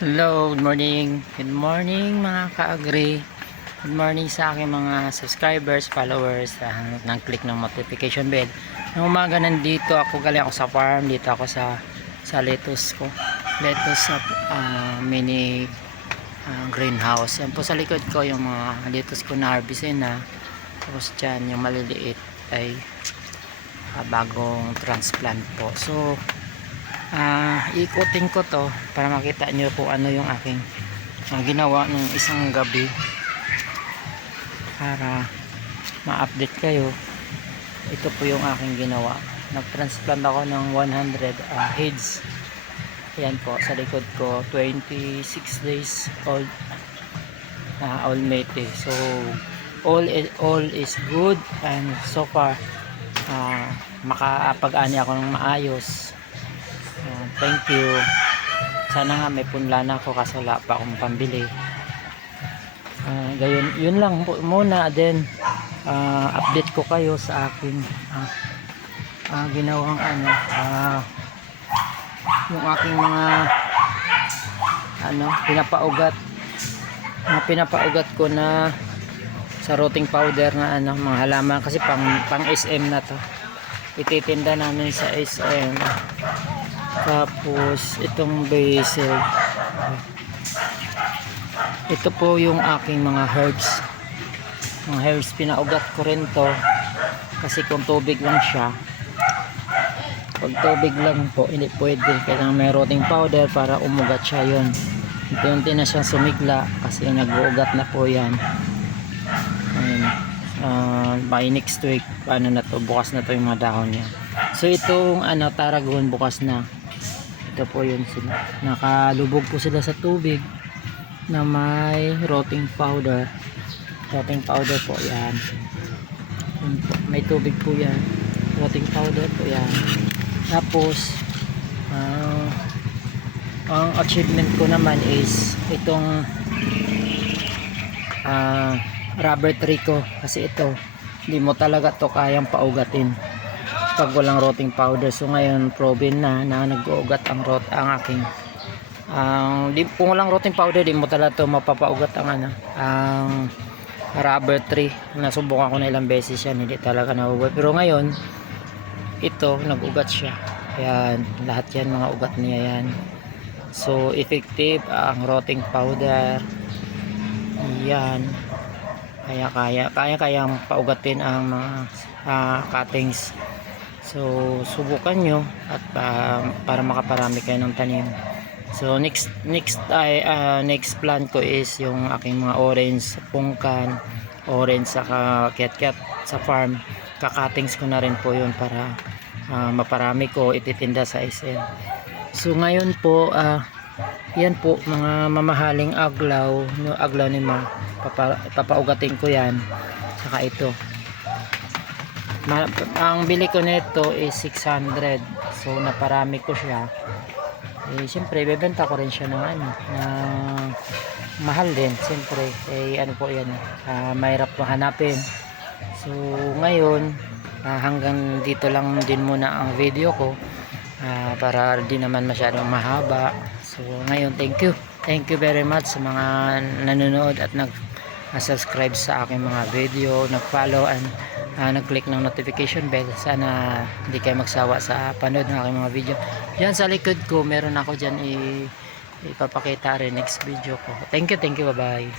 Hello, good morning. Good morning mga ka-agri. Good morning sa aking mga subscribers, followers, nang-click ng notification bell. Ng umaga nandito ako, galing ako sa farm, dito ako sa lettuce ko. Lettuce sa mini greenhouse. Yan po sa likod ko yung mga lettuce ko na harvestin na. Tapos dyan yung maliliit ay bagong transplant po. So ikutin ko to para makita nyo po ano yung aking ginawa nung isang gabi para ma-update kayo. Ito po yung aking ginawa. Nag-transplant ako ng 100 heads. Yan po sa likod ko, 26 days old old mate eh. So all is good, and so far makapag-ani ako ng maayos. Thank you. Sana nga may punla na ako kasi wala pa akong pambili. Gayon, yun lang muna. Then update ko kayo sa aking ginawang yung aking mga pinapaugat ko na sa rotting powder na mga halaman, kasi pang SM na to, ititinda namin sa SM. Tapos itong basil, ito po yung aking mga herbs, pinaugat ko rin to kasi kung tubig lang siya, pag tubig lang po hindi pwede, kailangan may rotting powder para umugat siya. Yun, unti-unti na siyang sumigla kasi nag-uugat na po yan. By next week bukas na to yung mga dahon niya. So itong Tarragon bukas na. Ito po yun sila, nakalubog po sila sa tubig na may rotting powder po yan. May tubig po yan, rotting powder po yan. Tapos ang achievement ko naman is itong rubber tree ko, kasi ito hindi mo talaga to kayang paugatin pag walang rotting powder. So ngayon proven na nag-uugat ang aking kung walang rotting powder di mo talaga to mapapaugat ang rubber tree. Nasubukan ko na ilang beses yan, hindi talaga nauugat, pero ngayon ito nag-ugat siya. Ayan, lahat yan mga ugat niya yan. So effective ang rotting powder yan, kayang paugatin ang mga cuttings. So subukan nyo at para makaparami kayo ng tanim. So next plan ko is yung aking mga orange, pungkan, orange saka kiat-kiat sa farm. Kakatings ko na rin po yun para maparami ko ititinda sa SM. So ngayon po yan po mga mamahaling aglaw ni Ma, papaugatin ko yan. Saka ito, ang bili ko nito is 600. So naparami ko siya, siyempre bebenta ko rin siya ng mahal din siyempre, po yan, mahirap mahanapin. So ngayon hanggang dito lang din muna ang video ko, para di naman masyadong mahaba. So ngayon thank you very much sa mga nanonood at nag-subscribe sa aking mga video, nag-follow and nag-click ng notification bell. Sana hindi kayo magsawa sa panood ng aking mga video. Diyan sa likod ko meron ako dyan ipapakita rin next video ko. Thank you, bye bye.